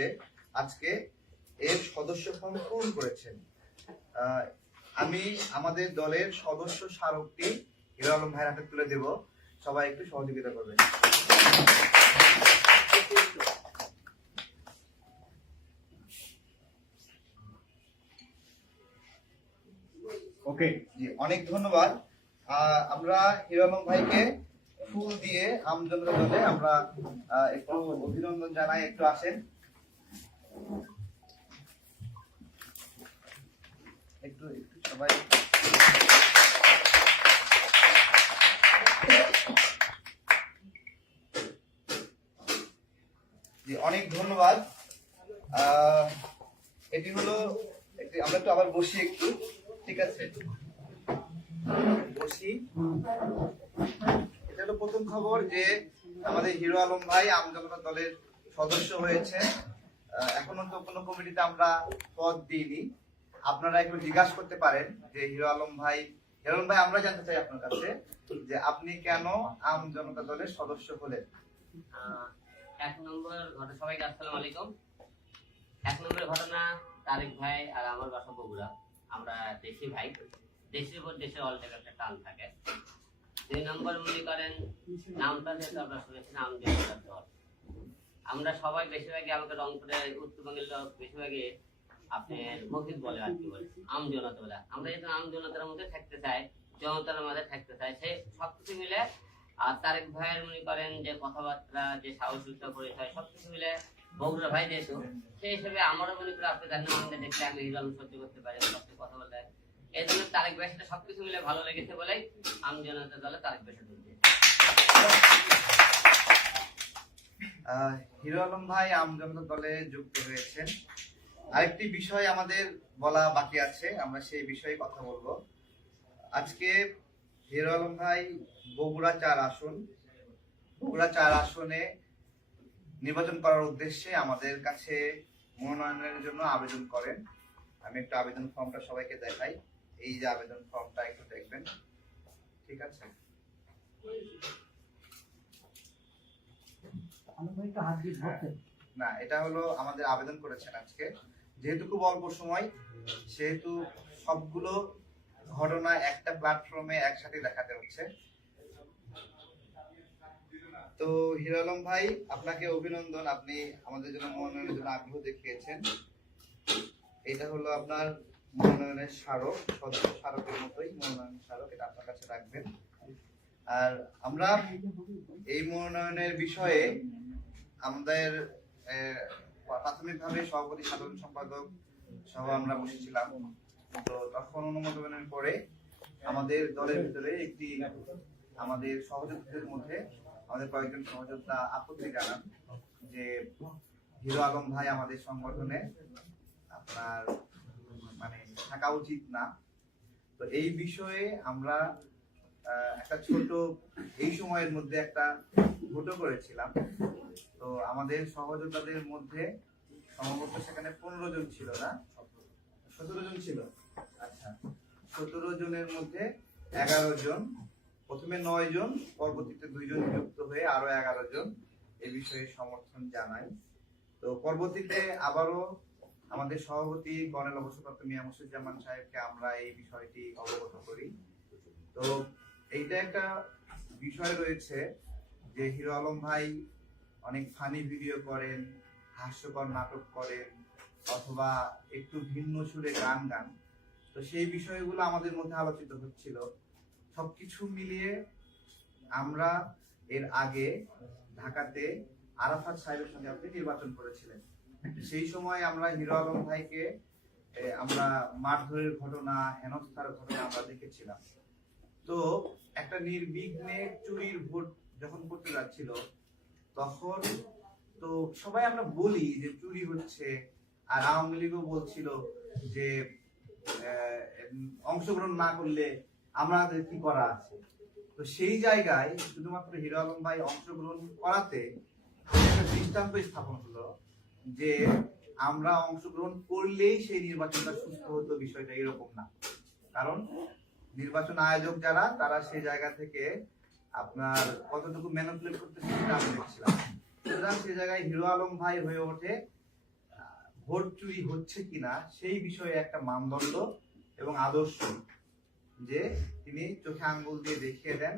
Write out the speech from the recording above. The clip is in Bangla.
উদ্দেশ্যে আজকে এর সদস্য ফর্ম পূরণ করেছেন আমি আমাদের দলের সদস্য স্মারকটি হিরো আলম ভাইয়ের হাতে তুলে দেব। সবাই একটু সহযোগিতা করবেন। ওকে জি অনেক ধন্যবাদ। আহ, আমরা হিরো আলম ভাইকে ফুল দিয়ে আমজনতা দলে আমরা একটু অভিনন্দন জানাই একটু আসেন। একটু একটু সবাই। অনেক ধন্যবাদ। এটি হলো আমরা একটু আবার বসি একটু, ঠিক আছে? বসি। এটা হলো প্রথম খবর যে আমাদের হিরো আলম ভাই আমজনতা দলের সদস্য হয়েছে। এখনও তো কোনো কমিটিতে আমরা পদ দিইনি। আপনারা একটু জিজ্ঞাসা করতে পারেন যে হিরো আলম ভাই, হিরো আলম ভাই, আমরা জানতে চাই আপনার কাছে যে আপনি কেন আম জনতা দলের সদস্য হলেন? এক নম্বর ঘটনা, সবাইকে আলাইকুম। এক নম্বর ঘটনা, তারেক ভাই আর আমার বাসা বগুড়া। আমরা দেশি ভাই। দেশের উপর দেশের অলটাকে একটা টান থাকে। দুই নম্বর মনে করেন নামটা যেহেতু আপনারা শুনেছেন আম জনতার দল। আমরা সবাই বেশিরভাগই আমাকে রংপুরে উত্তরবঙ্গের লোক বেশিরভাগই আপনার মহিত বলে আর কি বলে, আম জনতা বলে আমরা যেহেতু আম জনতার মধ্যে থাকতে চাই, জনতার মাঝে থাকতে চাই, সে সবকিছু মিলে, আর তারেক ভাইয়ের মনে করেন যে কথাবার্তা, যে সাহসিকতা পরিচয়, সবকিছু মিলে বগুড়া ভাই যেহেতু সেই হিসেবে আমারও মনে করি আপনি জানেন আমাকে দেখলে আমি হিরো সহ্য করতে পারি সাথে কথা বলে। এই জন্য তারেক ভাইয়ের সাথে সবকিছু মিলে ভালো লেগেছে বলেই আম জনতা দলে তারেক ভাইয়ের সাথে হিরো আলম ভাই আম দলে যুক্ত হয়েছেন। আরেকটি বিষয় আমাদের বলা বাকি আছে আমরা সেই বিষয়ে কথা বলব। আজকে হিরো আলম ভাই বগুড়া চার আসন বগুড়া চার আসনে নির্বাচন করার উদ্দেশ্যে আমাদের কাছে মনোনয়নের জন্য আবেদন করেন। আমি একটু আবেদন ফর্মটা সবাইকে দেখাই। এই যে আবেদন ফর্মটা একটু দেখবেন। ঠিক আছে? না এটা হলো আমাদের আবেদন করেছেন আজকে। যেহেতু খুব অল্প সময়, সেহেতু সবগুলো ঘটনা একটা প্ল্যাটফর্মে একসাথে দেখাতে হচ্ছে। তো হিরো আলম ভাই, আপনাকে অভিনন্দন। আপনি আমাদের জন্য মনোনয়নের জন্য আগ্রহ দেখিয়েছেন। এটা হলো আপনার মনোনয়নের স্মারক, সদস্য স্মারকের মতোই মনোনয়ন স্মারক, এটা আপনার কাছে রাখবেন। আর আমরা এই মনোনয়নের বিষয়ে আমাদের প্রাথমিকভাবে সভাপতি সাধারণ সম্পাদক সহ আমরা বসেছিলাম। তো তখন অনুমোদনের পরে আমাদের দলের ভিতরে একটি আমাদের সহযোগীদের মধ্যে আমাদের কয়েকজন সহযোদ্ধা আপত্তি জানান যে, হিরো আলম ভাই আমাদের সংগঠনে আপনার মানে থাকা উচিত না। তো এই বিষয়ে আমরা একটা ছোট, এই সময়ের মধ্যে একটা ভোটও করেছিলাম। তো আমাদের সহযোদ্ধাদের মধ্যে সম্ভবত সেখানে পনেরো জন ছিল না? সতেরো জন ছিল? আচ্ছা। সতেরো জনের মধ্যে এগারো জন, প্রথমে নয় জন, পরবর্তীতে দুইজন যুক্ত হয়ে আরও এগারো জন এ বিষয়ে সমর্থন জানায় তো পরবর্তীতে আবারও আমাদের সভাপতি কর্নেল অবসরপ্রাপ্ত মিয়া মুসুজ্জামান সাহেবকে আমরা এই বিষয়টি অবগত করি। তো এইটা একটা বিষয় রয়েছে যে হিরো আলম ভাই অনেক ফানি ভিডিও করেন, হাস্যকর নাটক করেন, অথবা একটু ভিন্ন সুরে গান গান। তো সেই বিষয়গুলো আমাদের মধ্যে আলোচিত হচ্ছিল। সবকিছু মিলিয়ে আমরা এর আগে ঢাকাতে আরাফাত সাহেবের সঙ্গে আপনি নির্বাচন করেছিলেন। সেই সময় আমরা হিরো আলম ভাইকে আমরা মারধরের ঘটনা, হেনস্থার ঘটনা আমরা দেখেছিলাম। তো একটা নির্বিঘ্নে চুরির ভোট যখন করতে যাচ্ছিল, তখন তো সবাই আমরা বলি যে চুরি হচ্ছে। আর আওয়ামী লীগও বলছিল যে অংশগ্রহণ না করলে আমাদের কি করা আছে? তো সেই জায়গায় শুধুমাত্র হিরো আলম ভাই অংশগ্রহণ করাতে একটা দৃষ্টান্ত স্থাপন হলো যে, আমরা অংশগ্রহণ করলেই সেই নির্বাচনটা সুস্থ হতো, বিষয়টা এরকম না। নির্বাচন আয়োজক যারা, তারা সেই জায়গা থেকে আপনার কতটুকু ম্যানুপুলেট করতেছে দেখছিলাম। সুতরাং সেই জায়গায় হিরো আলম ভাই হয়ে ওঠে ভোট চুরি হচ্ছে কিনা সেই বিষয়ে একটা মানদণ্ড এবং আদর্শ যে তিনি চোখে আঙ্গুল দিয়ে দেখিয়ে দেন।